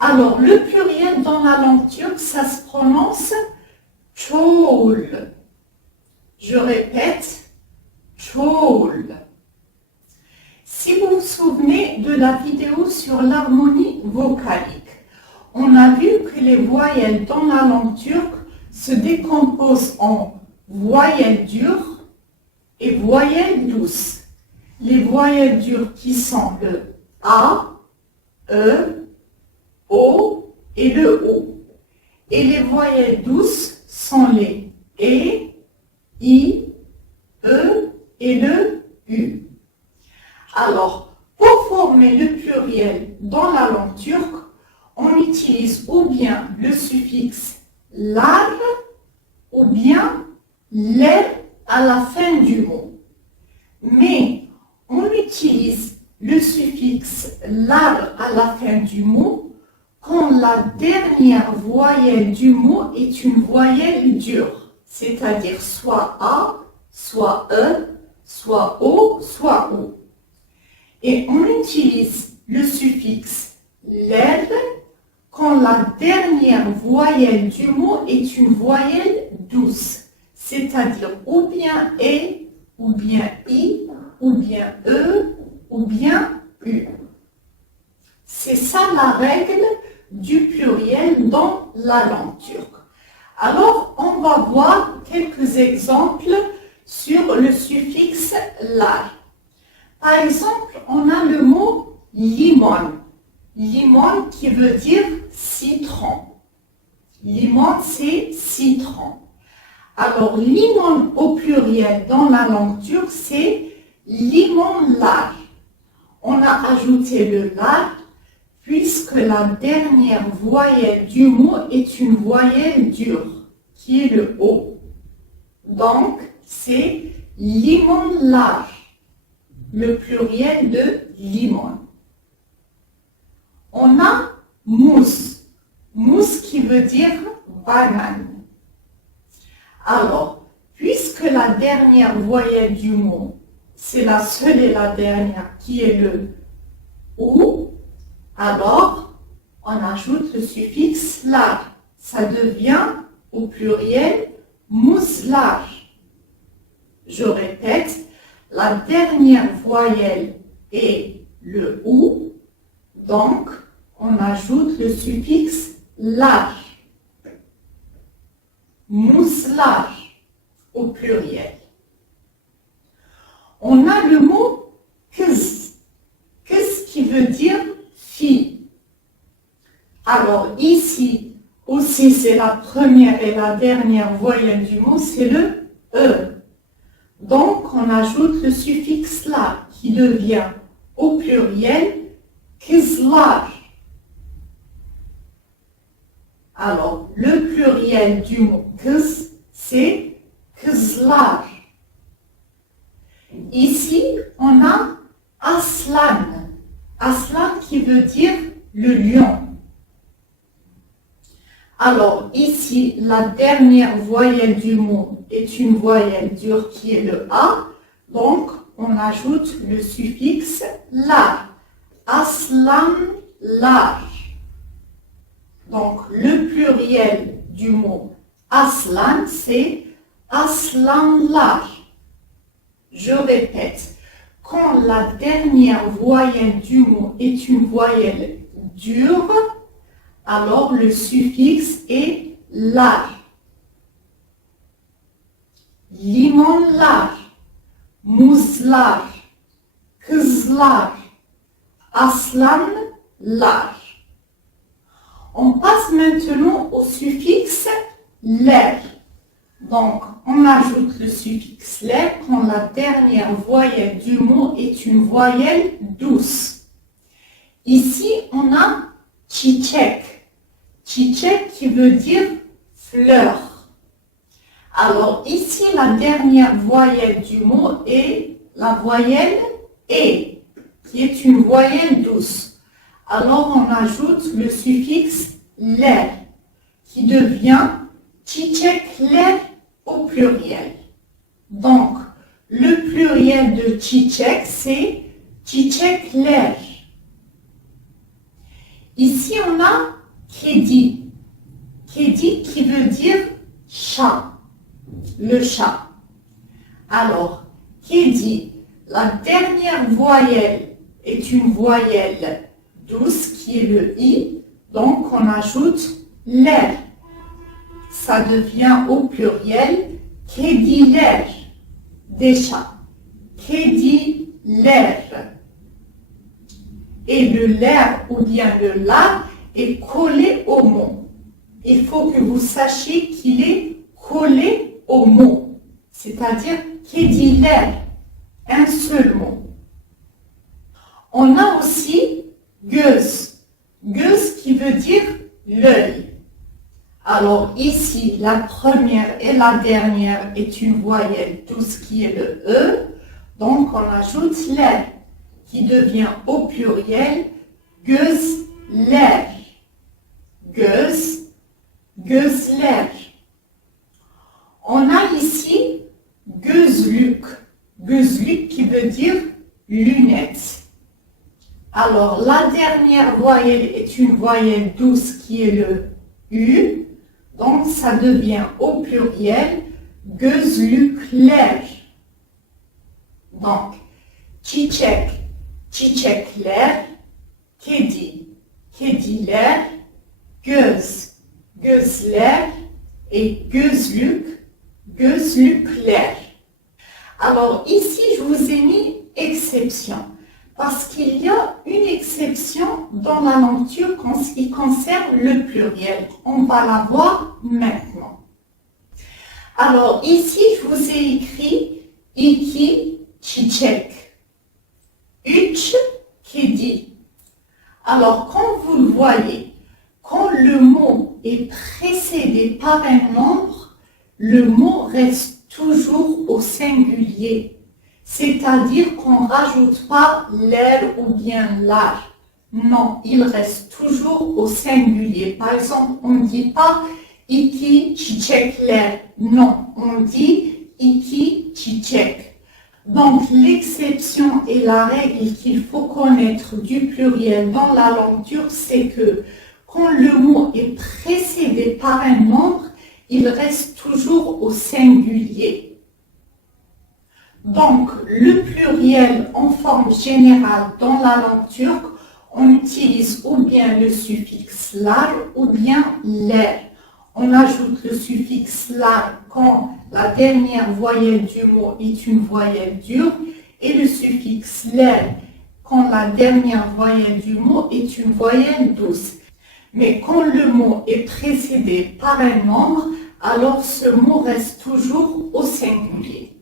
Alors, le pluriel dans la langue turque, ça se prononce çoğul. Je répète, çoğul. Si vous vous souvenez de la vidéo sur l'harmonie vocalique, on a vu que les voyelles dans la langue turque se décomposent en voyelles dures et voyelles douces. Les voyelles dures qui sont le A, E, O et le O. Et les voyelles douces sont les E, I, E et le U. Alors, pour former le pluriel dans la langue turque, on utilise ou bien le suffixe lar ou bien ler à la fin du mot. Mais on utilise le suffixe lar à la fin du mot quand la dernière voyelle du mot est une voyelle dure, c'est-à-dire soit A, soit E, soit O, soit O. Et on utilise le suffixe ler quand la dernière voyelle du mot est une voyelle douce, c'est-à-dire ou bien E, ou bien I, ou bien E, ou bien U. C'est ça la règle du pluriel dans la langue turque. Alors, on va voir quelques exemples sur le suffixe lar. Par exemple, on a le mot limon. Limon qui veut dire citron. Limon, c'est citron. Alors, limon au pluriel dans la langue turque, c'est limonlar. On a ajouté le lar puisque la dernière voyelle du mot est une voyelle dure, qui est le O. Donc, c'est limonlar, le pluriel de limon. On a mousse. Mousse qui veut dire banane. Alors, puisque la dernière voyelle du mot, c'est la seule et la dernière qui est le OU, alors on ajoute le suffixe lar. Ça devient au pluriel mousselar. Je répète, la dernière voyelle est le OU, donc on ajoute le suffixe lar. Mousselar au pluriel. On a le mot kız. Kız qui veut dire fille. Alors ici aussi c'est la première et la dernière voyelle du mot, c'est le E. Donc on ajoute le suffixe lar qui devient au pluriel kızlar. Alors, le pluriel du mot kız, c'est kızlar. Ici, on a aslan. Aslan qui veut dire le lion. Alors, ici, la dernière voyelle du mot est une voyelle dure qui est le A. Donc, on ajoute le suffixe lar. Aslanlar. Donc, le pluriel du mot aslan, c'est aslanlar. Je répète, quand la dernière voyelle du mot est une voyelle dure, alors le suffixe est lar. Limonlar, muzlar, kızlar, aslanlar. On passe maintenant au suffixe ler. Donc, on ajoute le suffixe ler quand la dernière voyelle du mot est une voyelle douce. Ici, on a çiçek. Çiçek qui veut dire fleur. Alors, ici, la dernière voyelle du mot est la voyelle E, qui est une voyelle douce. Alors, on ajoute le suffixe ler, qui devient çiçekler au pluriel. Donc, le pluriel de çiçek, c'est çiçekler. Ici, on a kedi. Kedi qui veut dire chat, le chat. Alors, kedi, la dernière voyelle est une voyelle douce qui est le i, donc on ajoute l'air. Ça devient au pluriel kediler, des chats. Kediler. Et le l'air ou bien le la est collé au mot. Il faut que vous sachiez qu'il est collé au mot, c'est-à-dire kediler, un seul mot. On a aussi göz. Göz qui veut dire l'œil. Alors ici, la première et la dernière est une voyelle douce qui est le E, donc on ajoute l'air qui devient au pluriel gözler. Gözler. On a ici gözlük. Gözlük qui veut dire lunettes. Alors la dernière voyelle est une voyelle douce qui est le U, donc ça devient au pluriel gözlükler. Donc çiçek, çiçekler, kedi, kediler, göz, gözler et gözlük, gözlükler. Alors ici, je vous ai mis exception, parce qu'il y a une exception dans la langue turque en ce qui concerne le pluriel. On va la voir maintenant. Alors ici, je vous ai écrit iki çiçek, üç kedi. Alors quand vous le voyez, quand le mot est précédé par un nombre, le mot reste toujours au singulier. C'est-à-dire qu'on ne rajoute pas l'air ou bien l'ar. Non, il reste toujours au singulier. Par exemple, on ne dit pas iki çiçekler. Non, on dit iki çiçek. Donc, l'exception et la règle qu'il faut connaître du pluriel dans la langue turque, c'est que quand le mot est précédé par un nombre, il reste toujours au singulier. Donc, le pluriel en forme générale dans la langue turque, on utilise ou bien le suffixe lar ou bien ler. On ajoute le suffixe lar quand la dernière voyelle du mot est une voyelle dure et le suffixe ler quand la dernière voyelle du mot est une voyelle douce. Mais quand le mot est précédé par un nombre, alors ce mot reste toujours au singulier.